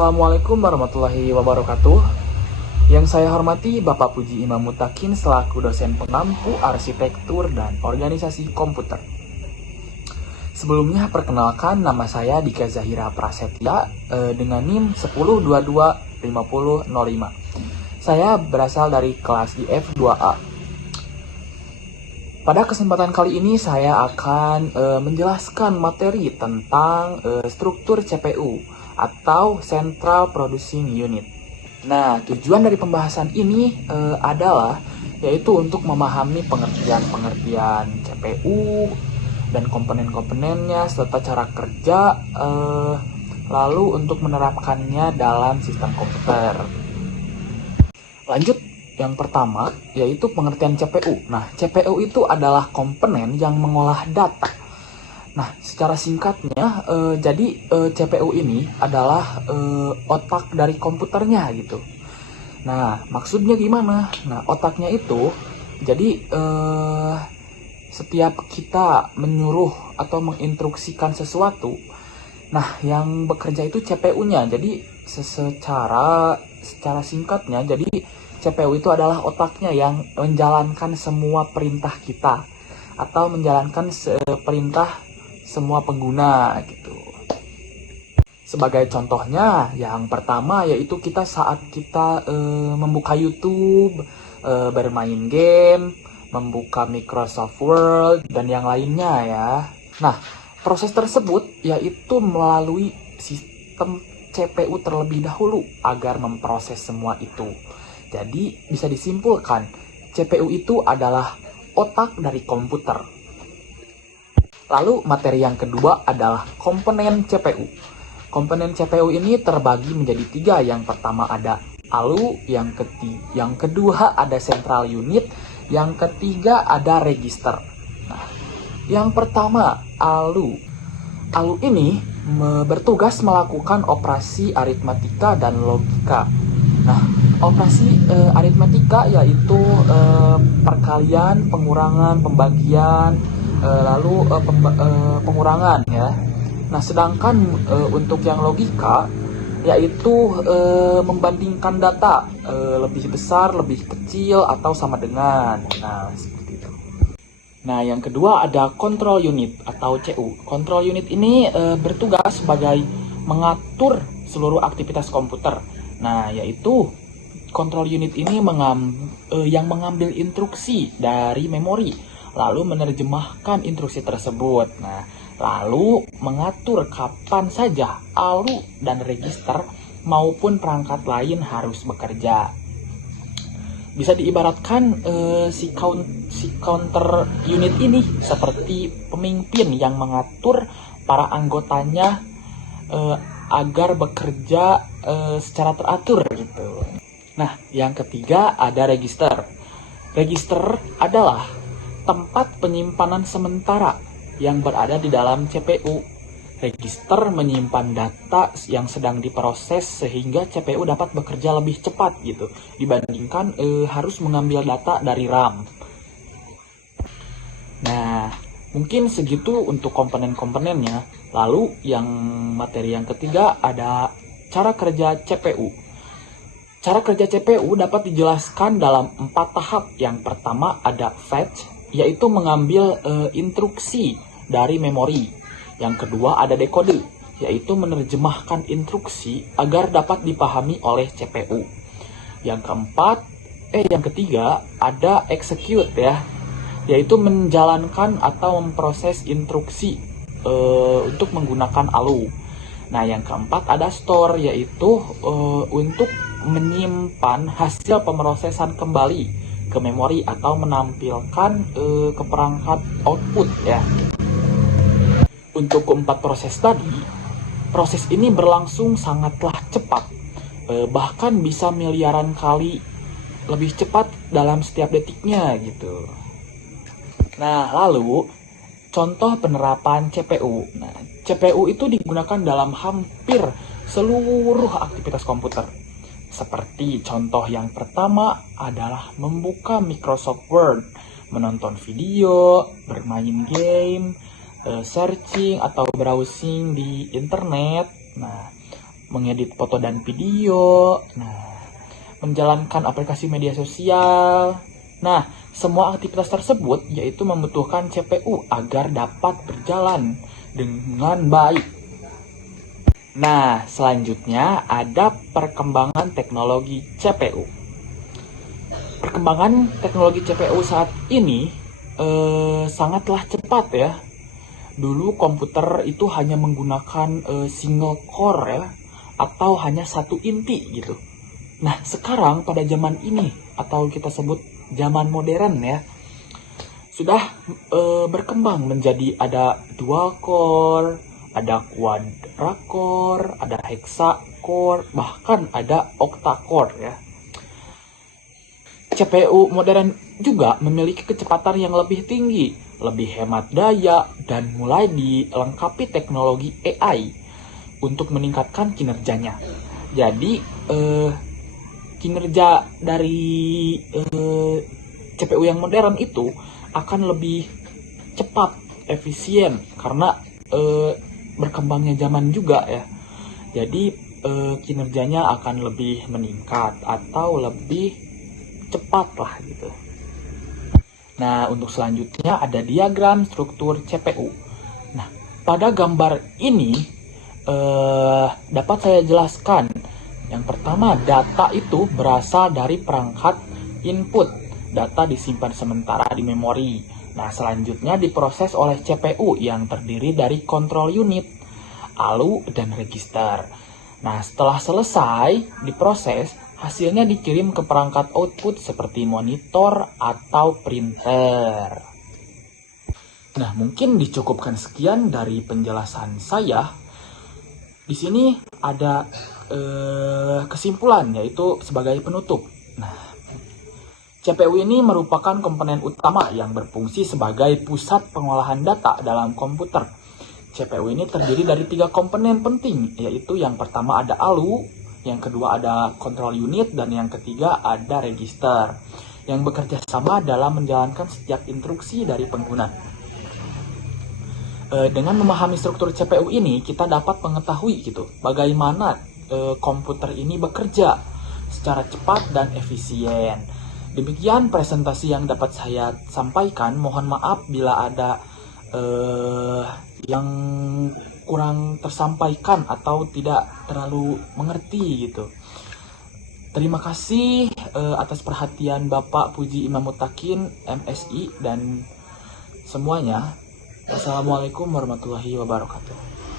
Assalamualaikum warahmatullahi wabarakatuh. Yang saya hormati Bapak Puji Imam Mutakin selaku dosen pengampu arsitektur dan organisasi komputer. Sebelumnya perkenalkan, nama saya Dika Zahira Prasetya dengan NIM 10225005. Saya berasal dari kelas IF 2A. Pada kesempatan kali ini saya akan menjelaskan materi tentang struktur CPU atau Central Producing Unit. Nah, tujuan dari pembahasan ini adalah yaitu untuk memahami pengertian CPU dan komponen-komponennya serta cara kerja, lalu untuk menerapkannya dalam sistem komputer. Lanjut, yang pertama yaitu pengertian CPU. Nah, CPU itu adalah komponen yang mengolah data. Nah, secara singkatnya, CPU ini adalah otak dari komputernya gitu. Nah, maksudnya gimana? Nah, otaknya itu, jadi setiap kita menyuruh atau menginstruksikan sesuatu, nah yang bekerja itu CPU-nya. Jadi secara singkatnya, jadi CPU itu adalah otaknya yang menjalankan semua perintah kita atau menjalankan perintah semua pengguna gitu. Sebagai contohnya, yang pertama yaitu kita saat kita membuka YouTube, bermain game, membuka Microsoft Word dan yang lainnya ya. Nah, proses tersebut yaitu melalui sistem CPU terlebih dahulu agar memproses semua itu. Jadi bisa disimpulkan CPU itu adalah otak dari komputer. Lalu materi yang kedua adalah komponen CPU. Komponen CPU ini terbagi menjadi 3. Yang pertama ada ALU, yang kedua ada Central Unit, yang ketiga ada register. Nah, yang pertama ALU. ALU ini bertugas melakukan operasi aritmatika dan logika. Nah, operasi aritmatika yaitu perkalian, pengurangan, pembagian, lalu pengurangan ya. Nah, sedangkan untuk yang logika yaitu membandingkan data lebih besar, lebih kecil atau sama dengan. Nah, seperti itu. Nah, yang kedua ada control unit atau CU. Control unit ini bertugas sebagai mengatur seluruh aktivitas komputer. Nah, yaitu control unit ini yang mengambil instruksi dari memori, lalu menerjemahkan instruksi tersebut. Nah, lalu mengatur kapan saja ALU dan register maupun perangkat lain harus bekerja. Bisa diibaratkan si counter unit ini seperti pemimpin yang mengatur para anggotanya agar bekerja secara teratur gitu. Nah, yang ketiga ada register. Register adalah tempat penyimpanan sementara yang berada di dalam CPU. Register menyimpan data yang sedang diproses sehingga CPU dapat bekerja lebih cepat gitu dibandingkan harus mengambil data dari RAM. Nah, mungkin segitu untuk komponen-komponennya. Lalu yang materi yang ketiga ada cara kerja CPU. Cara kerja CPU dapat dijelaskan dalam 4 tahap. Yang pertama ada fetch, yaitu mengambil instruksi dari memori. Yang kedua ada decode, yaitu menerjemahkan instruksi agar dapat dipahami oleh CPU. Yang ketiga ada execute ya, yaitu menjalankan atau memproses instruksi untuk menggunakan ALU. Nah, yang keempat ada store, yaitu untuk menyimpan hasil pemrosesan kembali ke memori atau menampilkan ke perangkat output ya. Untuk keempat proses tadi, proses ini berlangsung sangatlah cepat, bahkan bisa miliaran kali lebih cepat dalam setiap detiknya gitu. Nah, lalu contoh penerapan CPU. Nah, CPU itu digunakan dalam hampir seluruh aktivitas komputer. Seperti contoh yang pertama adalah membuka Microsoft Word, menonton video, bermain game, searching atau browsing di internet. Nah, mengedit foto dan video, menjalankan aplikasi media sosial. Nah, semua aktivitas tersebut yaitu membutuhkan CPU agar dapat berjalan dengan baik. Nah, selanjutnya ada perkembangan teknologi CPU. Perkembangan teknologi CPU saat ini sangatlah cepat ya. Dulu komputer itu hanya menggunakan single core ya, atau hanya satu inti gitu. Nah, sekarang pada zaman ini, atau kita sebut zaman modern ya, sudah berkembang menjadi ada dual core, ada quadra core, ada hexa core, bahkan ada octa core ya. CPU modern juga memiliki kecepatan yang lebih tinggi, lebih hemat daya, dan mulai dilengkapi teknologi AI untuk meningkatkan kinerjanya. Jadi, kinerja dari CPU yang modern itu akan lebih cepat, efisien, karena berkembangnya zaman juga ya. Jadi, kinerjanya akan lebih meningkat atau lebih cepat lah gitu. Nah, untuk selanjutnya ada diagram struktur CPU. Nah, pada gambar ini dapat saya jelaskan. Yang pertama, data itu berasal dari perangkat input. Data disimpan sementara di memori. Nah, selanjutnya diproses oleh CPU yang terdiri dari control unit, ALU, dan register. Nah, setelah selesai diproses, hasilnya dikirim ke perangkat output seperti monitor atau printer. Nah, mungkin dicukupkan sekian dari penjelasan saya. Di sini ada kesimpulan, yaitu sebagai penutup. Nah, CPU ini merupakan komponen utama yang berfungsi sebagai pusat pengolahan data dalam komputer. CPU ini terdiri dari 3 komponen penting, yaitu yang pertama ada ALU, yang kedua ada control unit, dan yang ketiga ada register, yang bekerja sama dalam menjalankan setiap instruksi dari pengguna. Dengan memahami struktur CPU ini, kita dapat mengetahui gitu bagaimana komputer ini bekerja secara cepat dan efisien. Demikian presentasi yang dapat saya sampaikan. Mohon maaf bila ada yang kurang tersampaikan atau tidak terlalu mengerti gitu. Terima kasih atas perhatian Bapak Puji Imam Mutakin, MSI, dan semuanya. Assalamualaikum warahmatullahi wabarakatuh.